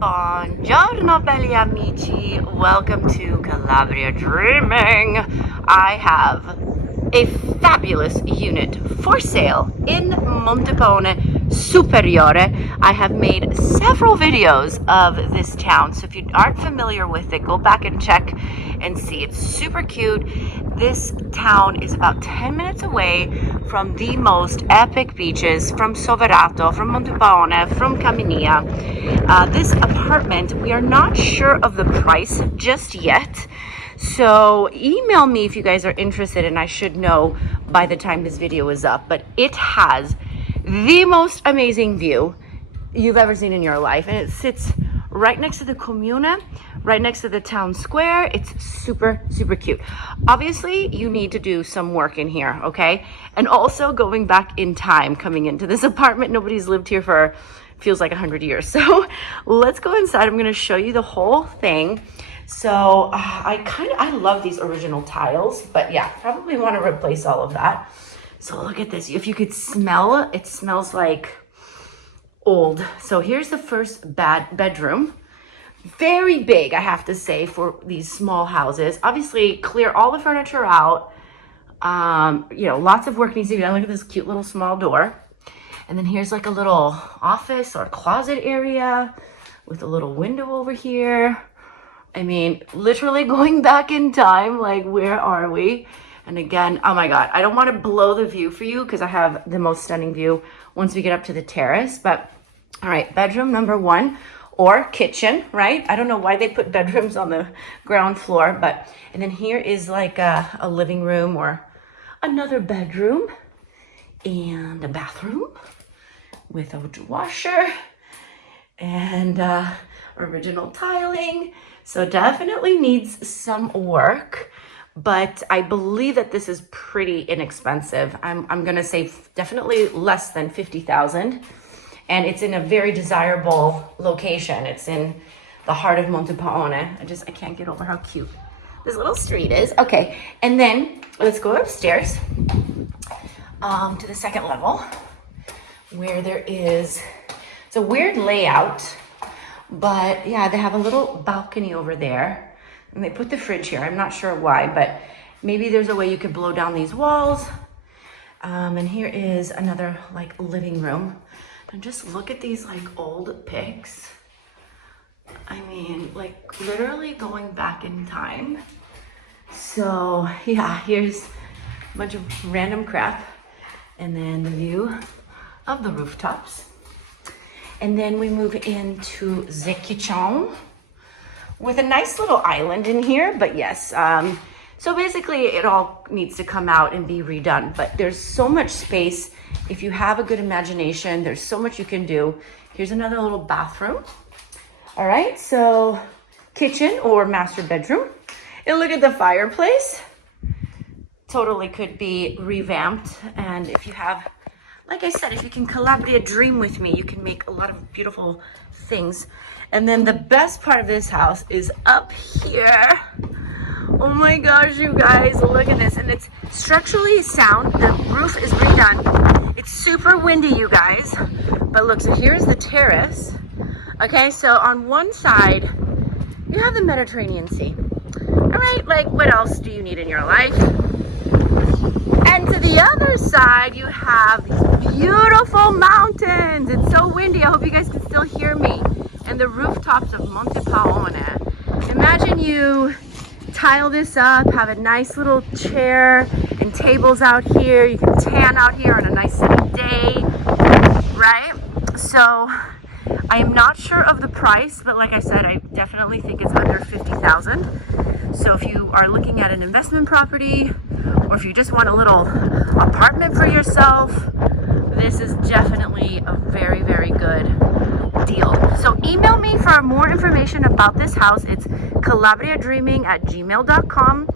Buongiorno belli amici, welcome to Calabria Dreaming. I have a fabulous unit for sale in Monte Superiore. I have made several videos of this town, so if you aren't familiar with it, go back and check and see. It's super cute. This town is about 10 minutes away from the most epic beaches, from Soverato, from Monte, from Caminia. This apartment, we are not sure of the price just yet. So email me if you guys are interested, and I should know by the time this video is up. But it has the most amazing view you've ever seen in your life. And it sits right next to the Comune, right next to the town square. It's super, super cute. Obviously, you need to do some work in here, okay? And also going back in time, coming into this apartment, nobody's lived here for, feels like 100 years. So let's go inside. I'm gonna show you the whole thing. So I love these original tiles, but yeah, probably want to replace all of that. So look at this. If you could smell, it smells like old. So here's the first bedroom. Very big, I have to say, for these small houses. Obviously, clear all the furniture out. You know, lots of work needs to be done. Look at this cute little small door. And then here's like a little office or closet area with a little window over here. I mean, literally going back in time, like where are we? And again, oh my God, I don't want to blow the view for you because I have the most stunning view once we get up to the terrace. But all right, bedroom number one, or kitchen, right? I don't know why they put bedrooms on the ground floor, but, and then here is like a living room or another bedroom and a bathroom with a washer and original tiling. So definitely needs some work, but I believe that this is pretty inexpensive. I'm gonna say definitely less than 50,000, and it's in a very desirable location. It's in the heart of Monte. I can't get over how cute this little street is. Okay, and then let's go upstairs to the second level, where there is, it's a weird layout. But yeah, they have a little balcony over there and they put the fridge here. I'm not sure why, but maybe there's a way you could blow down these walls. And here is another like living room. And just look at these like old pics. I mean, like literally going back in time. So yeah, here's a bunch of random crap. And then the view of the rooftops. And then we move into the kitchen with a nice little island in here. But yes, so basically it all needs to come out and be redone. But there's so much space. If you have a good imagination, there's so much you can do. Here's another little bathroom. All right, so kitchen or master bedroom. And look at the fireplace. Totally could be revamped. And if you have, like I said, if you can Calabria dream with me, you can make a lot of beautiful things. And then the best part of this house is up here. Oh my gosh, you guys, look at this. And it's structurally sound. The roof is redone. It's super windy, you guys. But look, so here's the terrace. Okay, so on one side, you have the Mediterranean Sea. All right, like what else do you need in your life? And to the other side, you have these beautiful mountains. It's so windy. I hope you guys can still hear me. And the rooftops of Monte. Imagine you tile this up, have a nice little chair and tables out here. You can tan out here on a nice sunny day, right? So I am not sure of the price, but like I said, I definitely think it's under 50,000. So if you are looking at an investment property, or if you just want a little apartment for yourself, this is definitely a very, very good deal. So email me for more information about this house. It's calabriadreaming@gmail.com.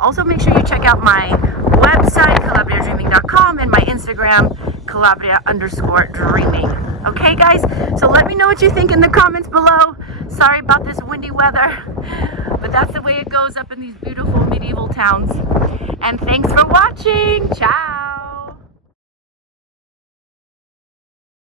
Also make sure you check out my website, calabriadreaming.com, and my Instagram, calabria_dreaming. Okay, guys? So let me know what you think in the comments below. Sorry about this windy weather, but that's the way it goes up in these beautiful medieval towns. And thanks for watching. Ciao.